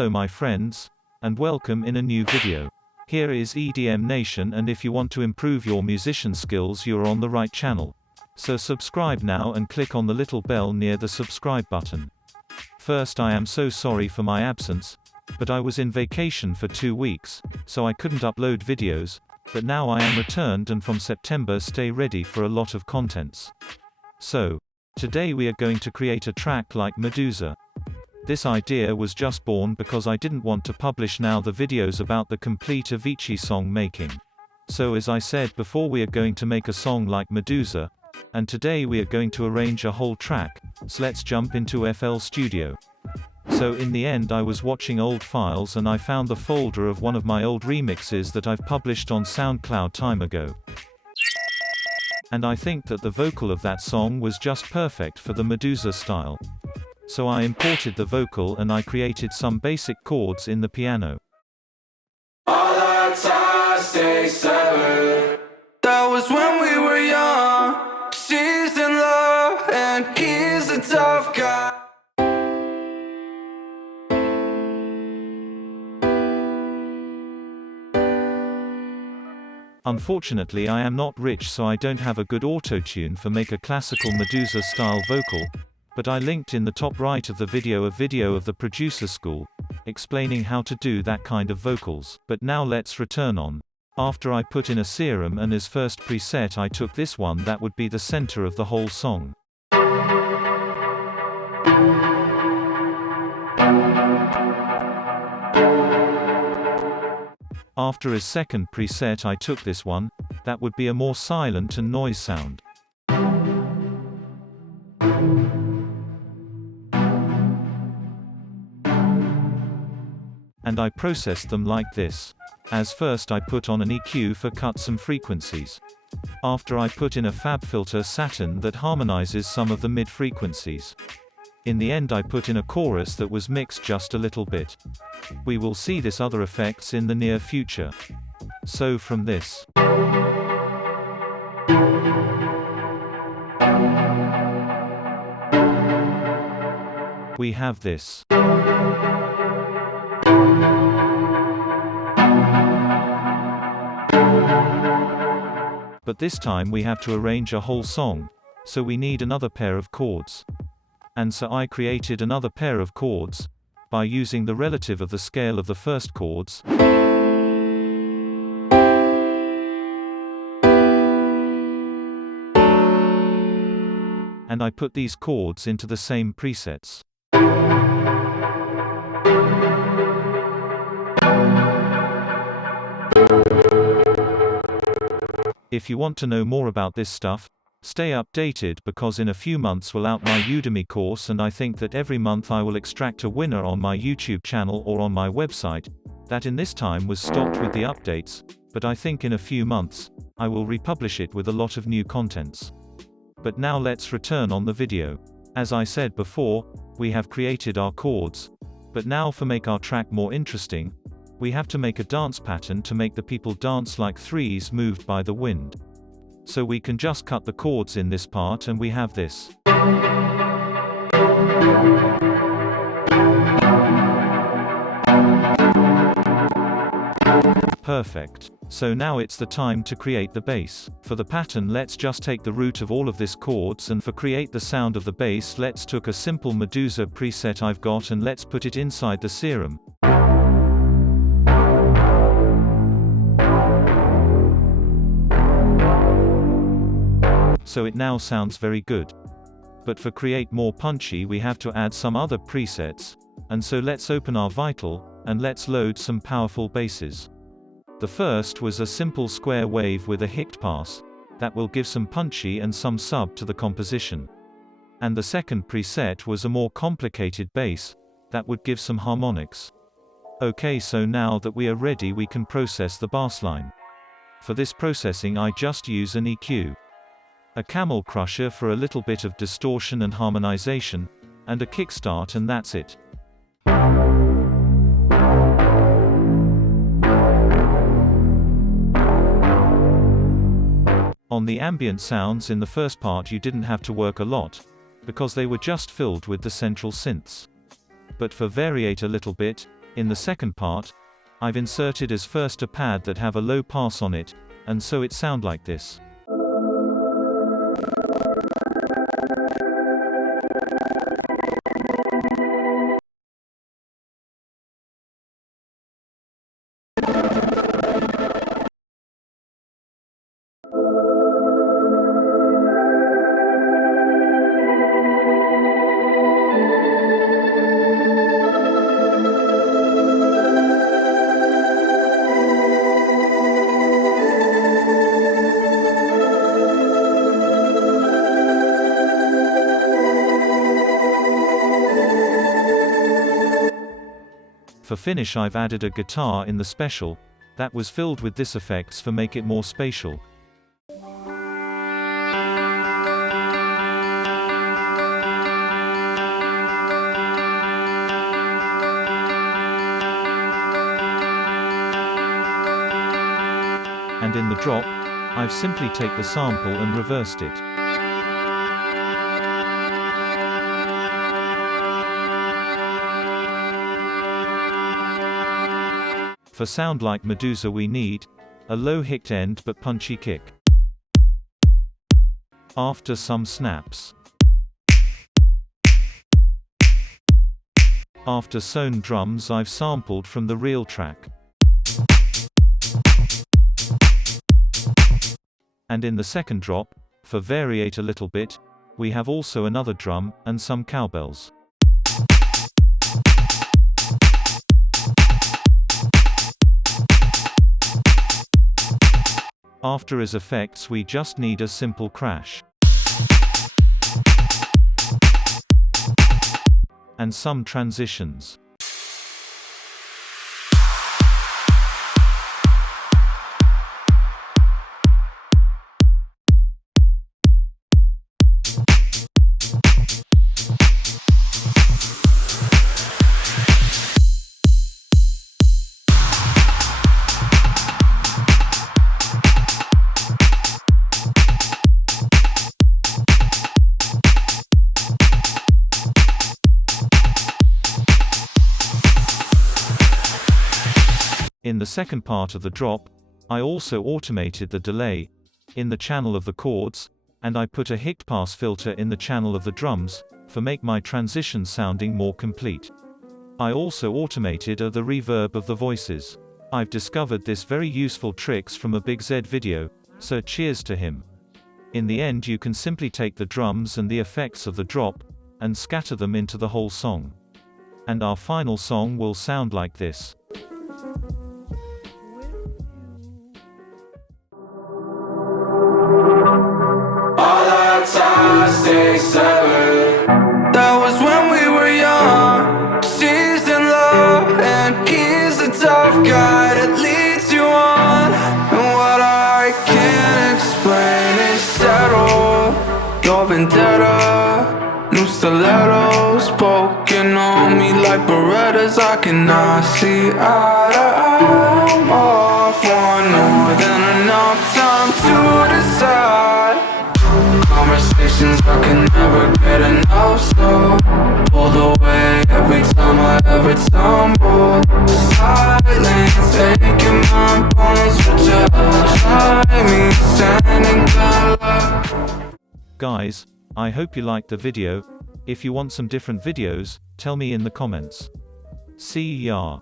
Hello my friends, and welcome in a new video. Here is EDM Nation, and if you want to improve your musician skills, you're on the right channel. So subscribe now and click on the little bell near the subscribe button. First, I am so sorry for my absence, but I was in vacation for 2 weeks, so I couldn't upload videos, but now I am returned, and from September stay ready for a lot of contents. So, today we are going to create a track like MEDUZA. This idea was just born because I didn't want to publish now the videos about the complete Avicii song making. So as I said before, we are going to make a song like MEDUZA, and today we are going to arrange a whole track, so let's jump into FL Studio. So in the end I was watching old files and I found the folder of one of my old remixes that I've published on SoundCloud time ago. And I think that the vocal of that song was just perfect for the MEDUZA style. So I imported the vocal and I created some basic chords in the piano. All our time stays severed. That was when we were young. She's in love and he's a tough guy. Unfortunately I am not rich, so I don't have a good auto-tune for make a classical MEDUZA style vocal. But I linked in the top right of the video a video of the producer school, explaining how to do that kind of vocals. But now let's return on. After I put in a serum, and as first preset I took this one that would be the center of the whole song. After as second preset I took this one, that would be a more silent and noise sound. And I processed them like this. As first I put on an EQ for cut some frequencies. After I put in a fab filter Saturn that harmonizes some of the mid frequencies. In the end I put in a chorus that was mixed just a little bit. We will see this other effects in the near future. So from this, we have this. But this time we have to arrange a whole song, so we need another pair of chords. And so I created another pair of chords, by using the relative of the scale of the first chords. And I put these chords into the same presets. If you want to know more about this stuff, stay updated, because in a few months will out my Udemy course, and I think that every month I will extract a winner on my YouTube channel or on my website. That in this time was stopped with the updates, but I think in a few months, I will republish it with a lot of new contents. But now let's return on the video. As I said before, we have created our chords, but now for make our track more interesting, we have to make a dance pattern to make the people dance like threes moved by the wind. So we can just cut the chords in this part and we have this. Perfect. So now it's the time to create the bass. For the pattern let's just take the root of all of this chords, and for create the sound of the bass let's took a simple MEDUZA preset I've got and let's put it inside the serum. So it now sounds very good. But for create more punchy we have to add some other presets, and so let's open our Vital, and let's load some powerful basses. The first was a simple square wave with a hicced pass, that will give some punchy and some sub to the composition. And the second preset was a more complicated bass, that would give some harmonics. Okay, so now that we are ready we can process the bass line. For this processing I just use an EQ. A camel crusher for a little bit of distortion and harmonization, and a kickstart, and that's it. On the ambient sounds in the first part you didn't have to work a lot, because they were just filled with the central synths. But for variate a little bit, In the second part, I've inserted as first a pad that have a low pass on it, and so it sound like this. For finish I've added a guitar in the special, that was filled with this effects for make it more spatial. And in the drop, I've simply take the sample and reversed it. For sound like MEDUZA we need a low hicced end but punchy kick. After some snaps. After sewn drums I've sampled from the real track. And in the second drop, for variate a little bit, we have also another drum, and some cowbells. After as effects we just need a simple crash. And some transitions. In the second part of the drop, I also automated the delay in the channel of the chords, and I put a hicced pass filter in the channel of the drums, for make my transition sounding more complete. I also automated the reverb of the voices. I've discovered this very useful tricks from a Big Z video, so cheers to him. In the end you can simply take the drums and the effects of the drop, and scatter them into the whole song. And our final song will sound like this. That was when we were young. She's in love and he's the tough guy that leads you on. And what I can't explain is settle your vendetta. New stilettos poking on me like Berettas. I cannot see eye to eye. I'm off on more than enough time to decide. Conversations I can never get enough, so all the way every time I ever tumble. Silence taking my bones, but you try me standing God. Guys, I hope you liked the video. If you want some different videos, tell me in the comments. See ya.